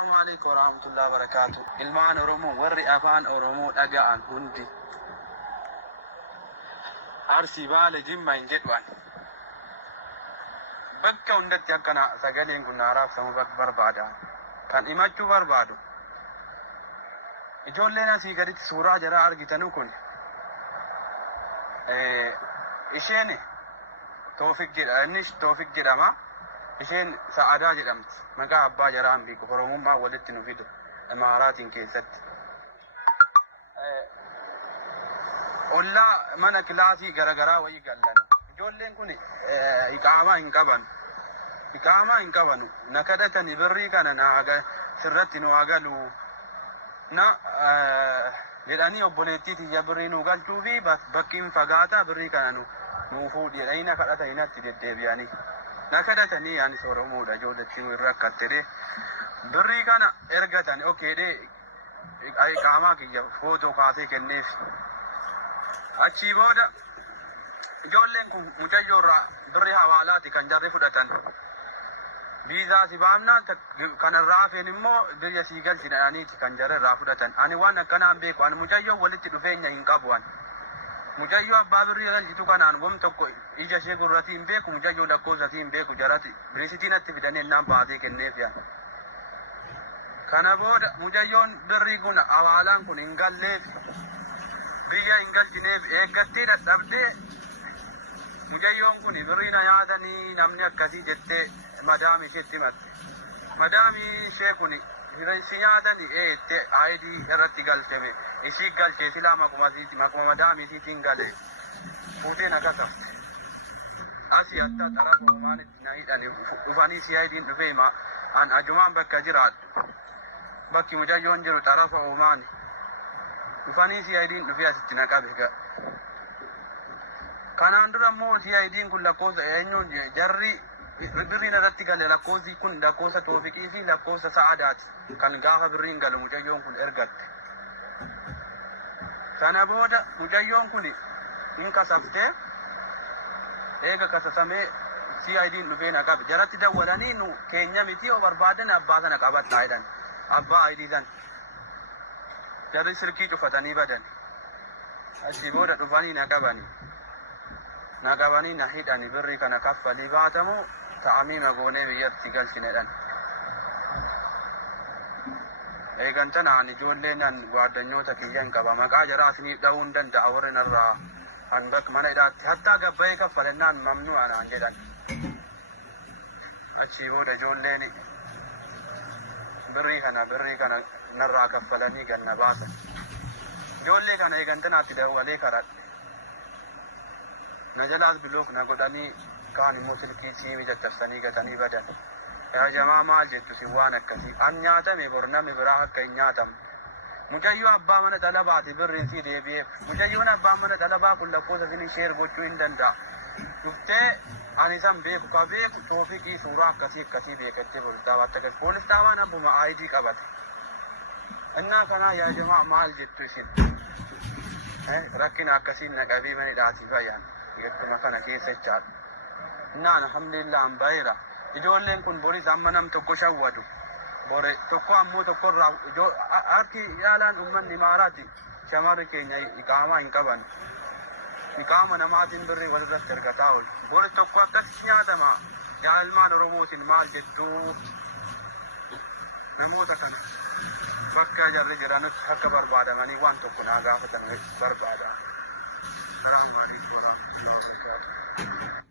السلام عليكم ورحمة الله وبركاته. المان أورمو وري أفان أورمو أجان هندي. أرسي بالي جيم إن جدوان. بكا هندت يكنا سجلين كنا عارف سمو بك بربادا. كان إماتشو بربادو. إجول لنا سيجريت سورة جرا أرجتنو كن. إيشيني. توفيق جدا إنش توفيق جدا ما. إيشين سعادة جدا. مكا أبا جرام بيكو فرمون ما ولدت نفيدو. إمارات كيست. ولا من كلاسي غرغرا وي غلنا جولين كوني إقامة إن كبانو نكدة نبري كان ناغا سرت نواغلو نا لأني أبوليتي تجبري نوغل شوفي بس بكين فقاتا بري كانو نوفود يرينا كلاتا هنا تدبياني نكدة ني يعني سورمو دا جولة شيء ركتري بري كان إرغتاني أوكي دي إقامة كي فوتو كاسي كنيس achi booda ijoolleen kun mucayyoorraa birri hawaalaati kan jarri fudhatan viizaa si baamnaan kanarraa hafeen immoo biyya sii galchi dhadhaniiti kan jarrirraa fudhatan ani waan akkanaan beeku ani mucayyoo walitti dhufeenya hin qabu ani mucayyoo abbaa birrii galchitu kanaan wam tokko ija ishee gurratii hin beeku mucayyoo lakkoofsatii hin beeku jarati birisitiin atti fidanii ennaan baatee kenneef yaa kana booda mucayyoon birrii kun hawaalaan kun hin galleef biyya ingalchineef eeggatti dadhabdee mucayyoon kun birriina yaadanii namni akkasii jettee madaami isheetti himatte madaami ishee kun si yaadani eette aayidii irratti galchame isii galchee silaa makuma madaami isiitiin gale fuuteen akka tafte asii hatta xarafu maanitti na hidhani dhufanii si aayidiin dhufee an ajumaan bakka jiraadhu bakki mucayyoon jiru xarafa uumaani dhufanii CID'n dhufee asitti na qabe kanaan dura immoo CID'n kun lakkoofsa eenyuun jarri birriin irratti gale lakkoofsi kun lakkoofsa toofiqii fi lakkoofsa sa'aadaati kan gaafa birriin galu mucayyoon kun ergatte sana booda mucayyoon kun hin kasaftee eega kasasamee CID'n dhufee na qabe jaratti dawwalanii nu keenya miti yoo barbaadan abbaa sana qabattaa jedhan abbaa ID san jarri sirkii cufatanii badan achii booda dhufanii na qabanii na hidhani birrii kana kaffalii baatamu ta'amiima goonee biyyatti galchinedhan eegantan aan ijoolleen an gwaaddanyoota kiyyan qaba maqaa jaraa isinii dha'uu hin danda'a warri narraa an bakka mana hidhaatti hattaa gabbayee kaffalennaan mamnuu anaan jedhan achii booda ijoolleen birrii kana narraa kaffalanii ganna baasan ijoollee kana eegantanaatti dawwalee karadhe na jalaas bilook na godhanii kaan immoo silkii siimii caccabsanii gatanii badan yaa jamaa maal jettu si waan akkasii an nyaatame bor namni biraa akka hin nyaatamne mucayyoo abbaa mana dhalabaati birriin sii deebi'eef mucayyoon abbaa mana dhalabaa kun lakkoofsa isinii sheer gochuu hin danda'a dhuftee ani san beeku ka beeku toofiqii suuraa akkasii beekattee poolis taawaan abbuma ID qabate innaa kanaa yaa jamaa maal jettu isin rakkina akkasiin naqabii mana hidhaatii fayyaan yettuma kana keessa jechaadha innaan alhamdulillah an baheera ijoolleen kun boris amma nam tokko shawwadu bore tokko ammoo tokkorraa harki yaalaan ummanni imaaraati shamarri keenya iqaamaa hin qaban iqaama namaatiin birrii walirratti ergataa oolu boris tokko akkasi nyaatama yaa ilmaan oromootiin maal jettuu namoota kana bakka jarri jiranutti akka barbaadamanii waan tokko naa gaafatan barbaada. Assalamu alaikum warahmatullahi wabarakatuh.